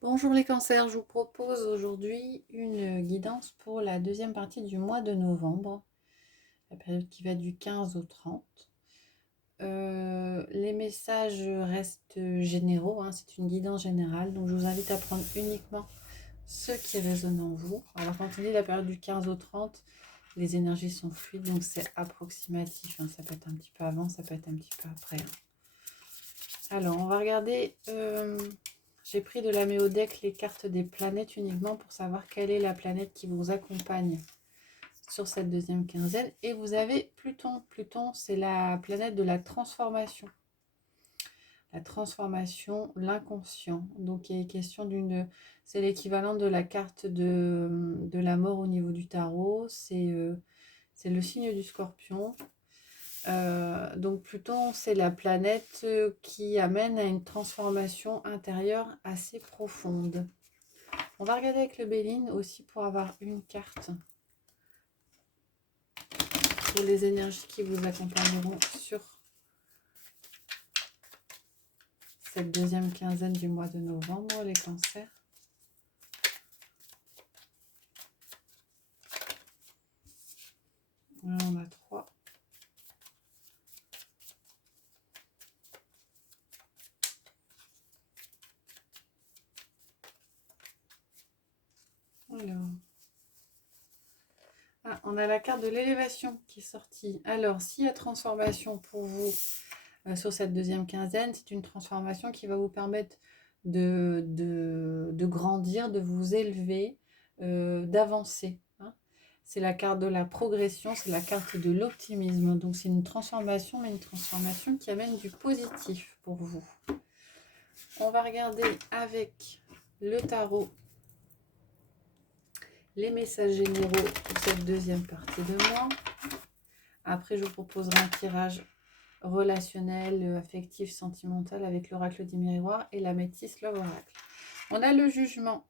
Bonjour les cancers, je vous propose aujourd'hui une guidance pour la deuxième partie du mois de novembre, la période qui va du 15 au 30. Les messages restent généraux, hein, c'est une guidance générale, donc je vous invite à prendre uniquement ceux qui résonnent en vous. Alors quand on dit la période du 15 au 30, les énergies sont fluides, donc c'est approximatif, hein, ça peut être un petit peu avant, ça peut être un petit peu après, hein. Alors on va regarder... j'ai pris de la Méodec les cartes des planètes uniquement pour savoir quelle est la planète qui vous accompagne sur cette deuxième quinzaine. Et vous avez Pluton. Pluton, c'est la planète de la transformation. La transformation, l'inconscient. Donc, il est question d'une... C'est l'équivalent de la carte de la mort au niveau du tarot. C'est le signe du scorpion. Donc Pluton, c'est la planète qui amène à une transformation intérieure assez profonde. On va regarder avec le Béline aussi pour avoir une carte pour les énergies qui vous accompagneront sur cette deuxième quinzaine du mois de novembre, les cancers. Là, on a 3. Alors, on a la carte de l'élévation qui est sortie. Alors, s'il y a transformation pour vous sur cette deuxième quinzaine, c'est une transformation qui va vous permettre de grandir, de vous élever, d'avancer, hein. C'est la carte de la progression, c'est la carte de l'optimisme. Donc c'est une transformation, mais une transformation qui amène du positif pour vous. On va regarder avec le tarot les messages généraux pour cette deuxième partie de mois. Après, je vous proposerai un tirage relationnel, affectif, sentimental avec l'oracle des miroirs et la métisse Love Oracle. On a le jugement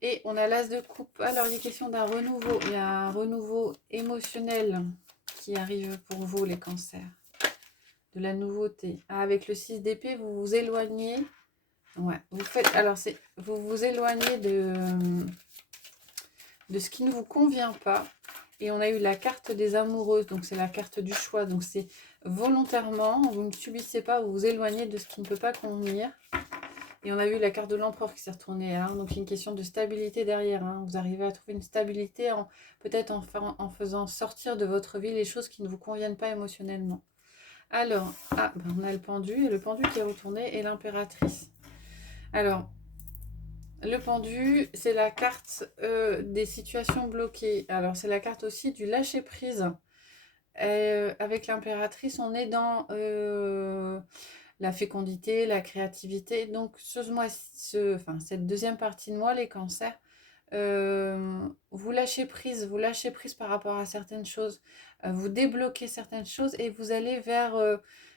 et on a l'as de coupe. Alors, il est question d'un renouveau. Il y a un renouveau émotionnel qui arrive pour vous, les cancers. De la nouveauté. Avec le 6 d'épée, vous vous éloignez. Ouais, vous faites. Alors, vous vous éloignez de ce qui ne vous convient pas. Et on a eu la carte des amoureuses, donc c'est la carte du choix. Donc c'est volontairement, vous ne subissez pas, vous vous éloignez de ce qui ne peut pas convenir. Et on a eu la carte de l'empereur qui s'est retournée. Hein, donc il y a une question de stabilité derrière. Hein. Vous arrivez à trouver une stabilité peut-être en faisant sortir de votre vie les choses qui ne vous conviennent pas émotionnellement. Alors, on a le pendu, et le pendu qui est retourné, et l'impératrice. Alors, le pendu, c'est la carte des situations bloquées. Alors, c'est la carte aussi du lâcher-prise. Avec l'impératrice, on est dans la fécondité, la créativité. Donc, cette deuxième partie de mois, les cancers, vous lâchez prise par rapport à certaines choses. Vous débloquez certaines choses et vous allez vers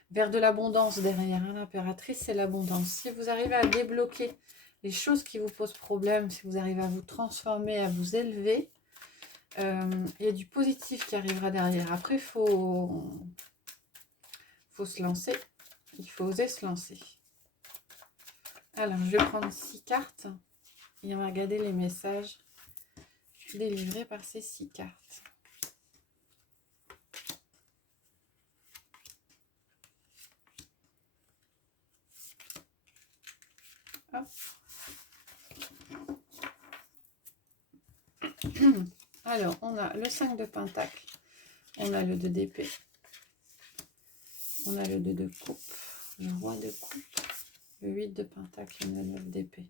de l'abondance derrière. Hein. L'impératrice, c'est l'abondance. Si vous arrivez à débloquer les choses qui vous posent problème, si vous arrivez à vous transformer, à vous élever, il y a du positif qui arrivera derrière. Après, il faut se lancer. Il faut oser se lancer. Alors, je vais prendre 6 cartes et on va regarder les messages délivrés par ces 6 cartes. Hop. Alors, on a le 5 de pentacle, on a le 2 d'épée, on a le 2 de coupe, le roi de coupe, le 8 de pentacle et le 9 d'épée.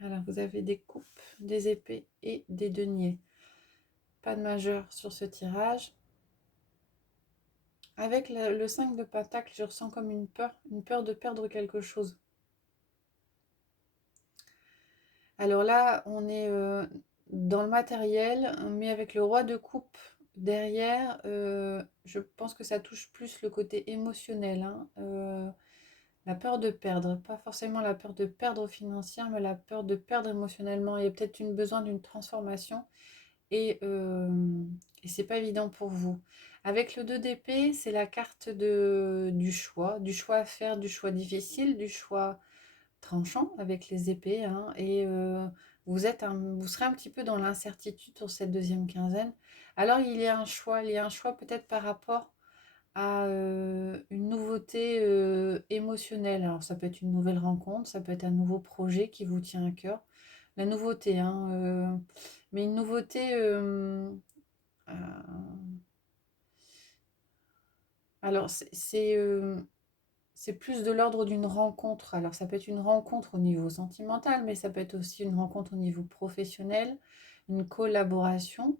Alors, vous avez des coupes, des épées et des deniers. Pas de majeur sur ce tirage. Avec le 5 de pentacle, je ressens comme une peur de perdre quelque chose. Alors là, on est dans le matériel, mais avec le roi de coupe derrière, je pense que ça touche plus le côté émotionnel. Hein. La peur de perdre, pas forcément la peur de perdre financière, mais la peur de perdre émotionnellement. Il y a peut-être besoin d'une transformation et c'est pas évident pour vous. Avec le 2 d'épée, c'est la carte du choix à faire, du choix difficile, du choix tranchant avec les épées, hein, et vous serez un petit peu dans l'incertitude sur cette deuxième quinzaine. Alors il y a un choix peut-être par rapport à une nouveauté émotionnelle. Alors ça peut être une nouvelle rencontre, ça peut être un nouveau projet qui vous tient à cœur. La nouveauté, hein, mais une nouveauté... euh, alors c'est plus de l'ordre d'une rencontre. Alors ça peut être une rencontre au niveau sentimental, mais ça peut être aussi une rencontre au niveau professionnel, une collaboration,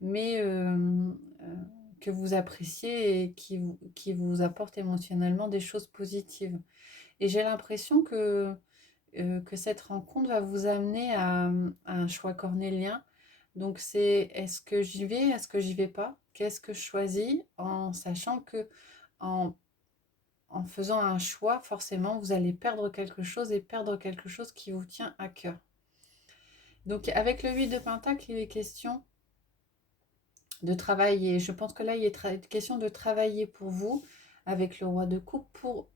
mais que vous appréciez et qui vous apporte émotionnellement des choses positives. Et j'ai l'impression que cette rencontre va vous amener à un choix cornélien. Donc c'est est-ce que j'y vais, est-ce que j'y vais pas? Qu'est-ce que je choisis? En sachant que en, en faisant un choix, forcément, vous allez perdre quelque chose et perdre quelque chose qui vous tient à cœur. Donc avec le 8 de Pentacle, il est question de travailler. Je pense que là, il est question de travailler pour vous avec le roi de coupe pour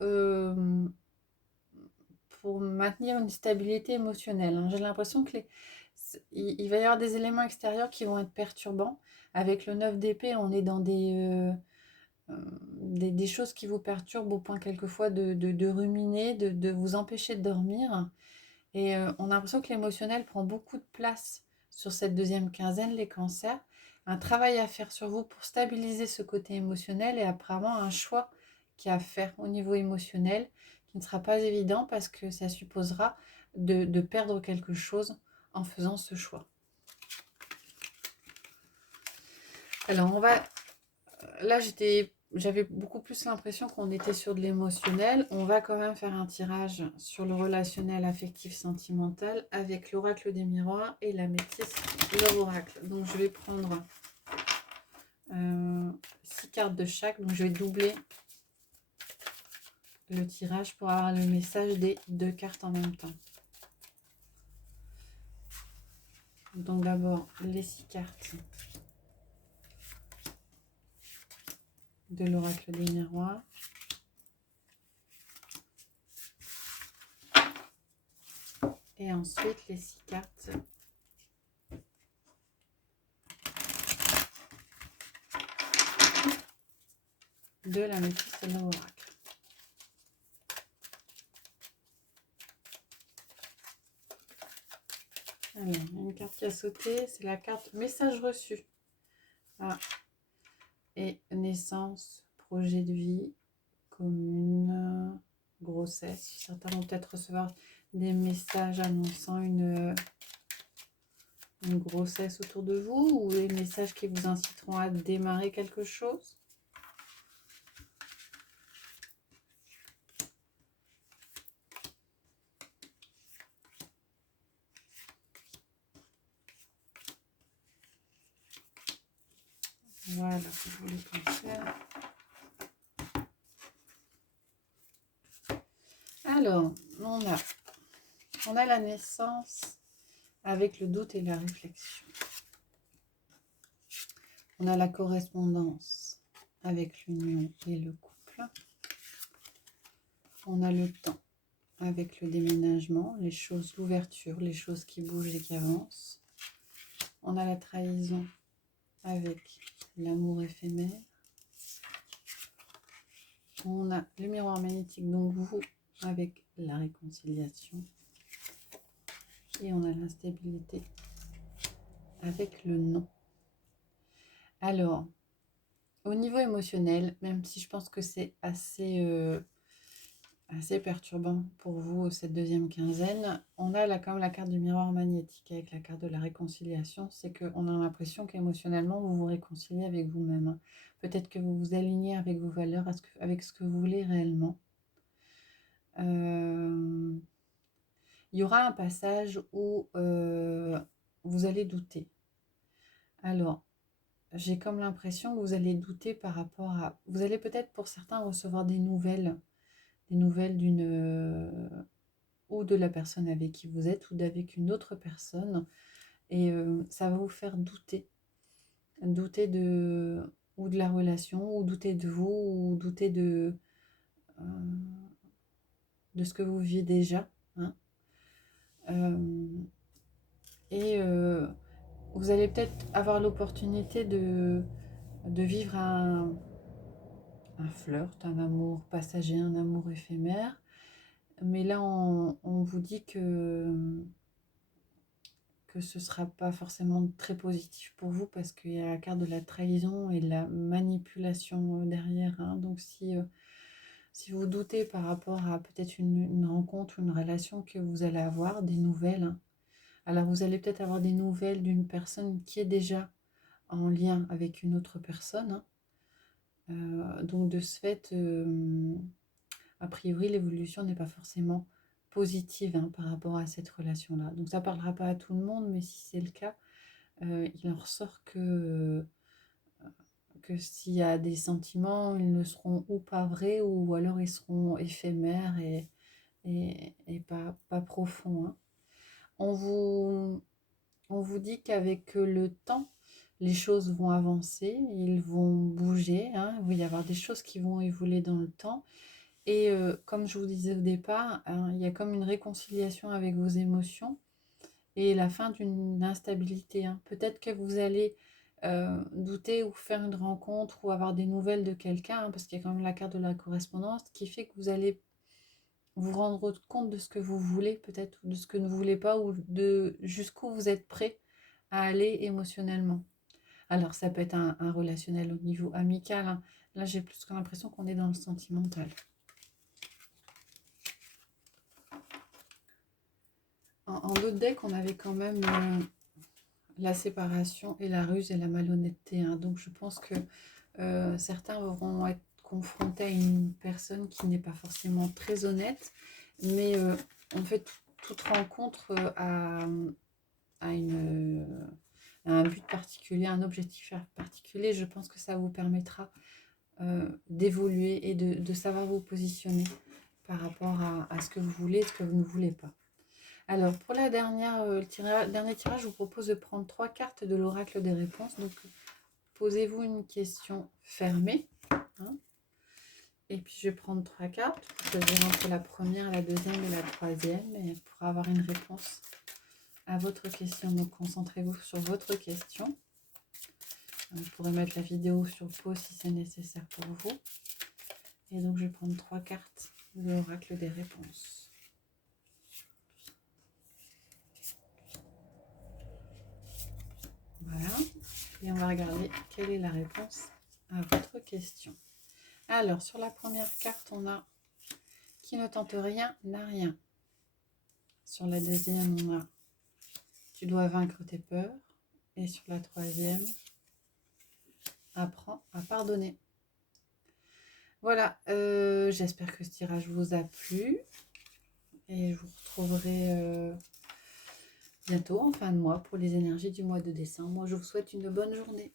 maintenir une stabilité émotionnelle, hein. J'ai l'impression que il va y avoir des éléments extérieurs qui vont être perturbants. Avec le 9 d'épée, on est dans des choses qui vous perturbent au point quelquefois de ruminer, de vous empêcher de dormir. Et on a l'impression que l'émotionnel prend beaucoup de place sur cette deuxième quinzaine, les cancers. Un travail à faire sur vous pour stabiliser ce côté émotionnel et apparemment un choix qui à faire au niveau émotionnel qui ne sera pas évident parce que ça supposera de perdre quelque chose en faisant ce choix. Alors on va... Là j'avais beaucoup plus l'impression qu'on était sur de l'émotionnel. On va quand même faire un tirage sur le relationnel, affectif, sentimental avec l'oracle des miroirs et la métisse de l'oracle. Donc je vais prendre 6 cartes de chaque. Donc je vais doubler le tirage pour avoir le message des 2 cartes en même temps. Donc d'abord les 6 cartes de l'oracle des miroirs. Et ensuite les 6 cartes de la métisse de l'oracle. Alors, il y a une carte qui a sauté, c'est la carte message reçu. Ah. Et naissance, projet de vie, commune, grossesse. Certains vont peut-être recevoir des messages annonçant une grossesse autour de vous ou des messages qui vous inciteront à démarrer quelque chose. Voilà, je voulais penser. Alors, on a la naissance avec le doute et la réflexion. On a la correspondance avec l'union et le couple. On a le temps avec le déménagement, les choses, l'ouverture, les choses qui bougent et qui avancent. On a la trahison avec l'amour éphémère. On a le miroir magnétique, donc vous, avec la réconciliation. Et on a l'instabilité avec le non. Alors, au niveau émotionnel, même si je pense que c'est assez perturbant pour vous cette deuxième quinzaine, on a là quand même la carte du miroir magnétique avec la carte de la réconciliation. C'est qu'on a l'impression qu'émotionnellement vous vous réconciliez avec vous-même. Peut-être que vous vous alignez avec vos valeurs, avec ce que vous voulez réellement. Il y aura un passage où vous allez douter. Alors, j'ai comme l'impression que vous allez douter par rapport à... Vous allez peut-être pour certains recevoir des nouvelles d'une ou de la personne avec qui vous êtes ou d'avec une autre personne, et ça va vous faire douter de ou de la relation, ou douter de vous, ou douter de ce que vous vivez déjà, hein. Et vous allez peut-être avoir l'opportunité de vivre un flirt, un amour passager, un amour éphémère. Mais là, on vous dit que ce ne sera pas forcément très positif pour vous parce qu'il y a la carte de la trahison et de la manipulation derrière. Hein. Donc si vous doutez par rapport à peut-être une rencontre ou une relation que vous allez avoir, des nouvelles, hein. Alors vous allez peut-être avoir des nouvelles d'une personne qui est déjà en lien avec une autre personne. Hein. Donc de ce fait, a priori, l'évolution n'est pas forcément positive hein, par rapport à cette relation-là. Donc ça ne parlera pas à tout le monde, mais si c'est le cas, il en ressort que s'il y a des sentiments, ils ne seront ou pas vrais ou alors ils seront éphémères et pas profonds. Hein. On vous dit qu'avec le temps, les choses vont avancer, ils vont bouger, hein, il va y avoir des choses qui vont évoluer dans le temps. Et comme je vous disais au départ, hein, il y a comme une réconciliation avec vos émotions et la fin d'une instabilité. Hein. Peut-être que vous allez douter ou faire une rencontre ou avoir des nouvelles de quelqu'un, hein, parce qu'il y a quand même la carte de la correspondance qui fait que vous allez vous rendre compte de ce que vous voulez, peut-être, ou de ce que vous ne voulez pas, ou de jusqu'où vous êtes prêt à aller émotionnellement. Alors, ça peut être un relationnel au niveau amical. Hein. Là, j'ai plus l'impression qu'on est dans le sentimental. En d'autres decks, on avait quand même la séparation et la ruse et la malhonnêteté. Hein. Donc, je pense que certains vont être confrontés à une personne qui n'est pas forcément très honnête, mais en fait, toute rencontre a un but particulier, un objectif particulier. Je pense que ça vous permettra d'évoluer et de savoir vous positionner par rapport à ce que vous voulez et ce que vous ne voulez pas. Alors, pour la dernier tirage, je vous propose de prendre 3 cartes de l'oracle des réponses. Donc, posez-vous une question fermée. Hein, et puis, je vais prendre 3 cartes pour choisir entre la première, la deuxième et la troisième. Et pour avoir une réponse à votre question. Donc, concentrez-vous sur votre question. Vous pourrez mettre la vidéo sur pause si c'est nécessaire pour vous. Et donc, je vais prendre 3 cartes de l'oracle des réponses. Voilà. Et on va regarder quelle est la réponse à votre question. Alors, sur la première carte, on a « Qui ne tente rien n'a rien ». Sur la deuxième, on a « Tu dois vaincre tes peurs ». Et sur la troisième, « Apprends à pardonner ». Voilà, j'espère que ce tirage vous a plu. Et je vous retrouverai bientôt en fin de mois pour les énergies du mois de décembre. Moi, je vous souhaite une bonne journée.